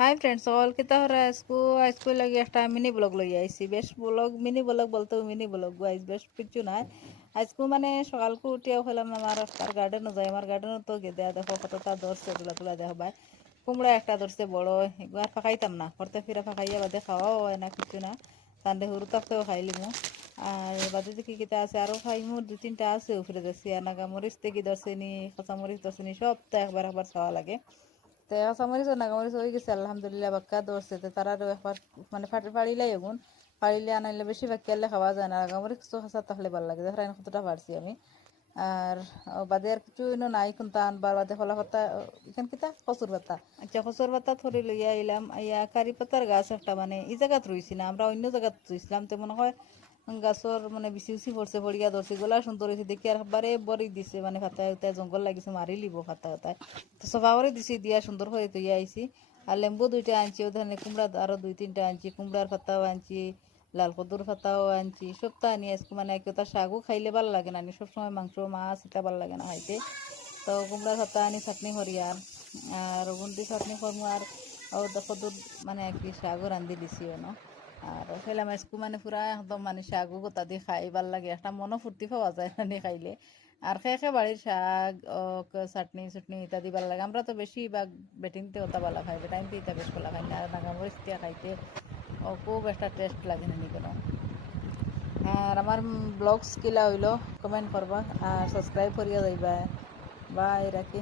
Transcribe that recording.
Hi friends, all কিতা হরা আজকু লাগি একটা মিনি ব্লগ লই আইছি। বেশ ব্লগ, মিনি ব্লগ বলতেও মিনি ব্লগ গাইস, বেশ কিছু নাই। আজকু মানে সকালকু উঠিয়া হইলাম আমার তার গার্ডেনও যাই। আমার গার্ডেনও তো গেদা দেখো কতটা ধরছে, তুলা তুলা দেখা ভাই। কুমড়া একটা ধরছে বড়, এগুলো ফাঁকাইতাম না, করতে ফিরা ফাঁকাইয়া বাদে খাওয়াও হয় না কিছু না। তান্ডে হুরু থাকতেও খাইলিমু। আর বাদে দেখি কিতা আছে আরো খাইমু, দু তিনটা আছে উপরে ধরছি। নাগা মরিচ থেকে ধরছে নি, কাঁচা মরিচ ধরছে নি, সব তো একবার একবার খাওয়া লাগে। তো কাঁচামরিচ আর নাগামরিচ হয়ে গেছে আলহামদুলিল্লাহ, বাক্কা ধরছে। তো তারা আরো একবার মানে ফাড়িলাই এগুন, ফাড়িলে আনাইলে বেশি বাক্কি আনলে খাওয়া যায় না। নাগামরিচ তো খাসা তাহলে ভালো লাগে, দেখা কতটা পারছি আমি। আর বাদে আর কিছু ইনো নাই কোনটা আনবার বাদে ফলা পাতা, এখান কিতা কচুর পাতা। আচ্ছা, কচুর পাতা থরি লইয়া আইলাম। ইয়া কারি পাতার গাছ একটা মানে এই জায়গাত রইছি না, আমরা অন্য জায়গাত রইছিলাম। তো মনে হয় গাছর মানে বিচি উচি পড়ছে, পড়িয়া ধরছে, গোলা সুন্দর হয়েছে দেখি। আর একবারে বরি দিছে, মানে ফাতায় উতায় জঙ্গল লাগিছে, মারি লিব ফাতা উতায়। তো সফা করে দিছি, দিয়া সুন্দর করে তৈয়া আইছি। আর লেম্বু দুইটা আনছি, ওখানে কুমড়া আরো দুই তিনটা আনছি, কুমড়ার পাতাও আনছি, লাল কদুর পাতাও আনছি, সবটা আনি আজকে। মানে একটা শাকও খাইলে ভালো লাগে না, সবসময় মাংস মাছ এটা ভালো লাগে না খাইতে। তো কুমড়ার পাতা আনি চাটনি করি। আর গুন্ডি চাটনি করবো। আর কদুর মানে আর কি শাকও রান্ধি দিছি ন। আর খেলাম আজকু মানে পুরা একদম মানে শাকও গোটা দিয়ে খাই ভাল লাগে, একটা মনও ফুর্তি পাওয়া যায় মানে খাইলে। আর খেয়ে খেয়ে বাড়ির শাক চাটনি চাটনি ইত্যাদি ভালো লাগে। আমরা তো বেশি বা বেটিনতে ওটা ভালো খাই, বেটাইনতে ইটা বেশ ভালো খাই না। আর নাগামরিচ দিয়া খাইতে খুব একটা টেস্ট লাগে না কোনো। আর আমার ব্লগস কিলা হইলো কমেন্ট করবা আর সাবস্ক্রাইব করিয়া যাইবা। বাই, রাখি।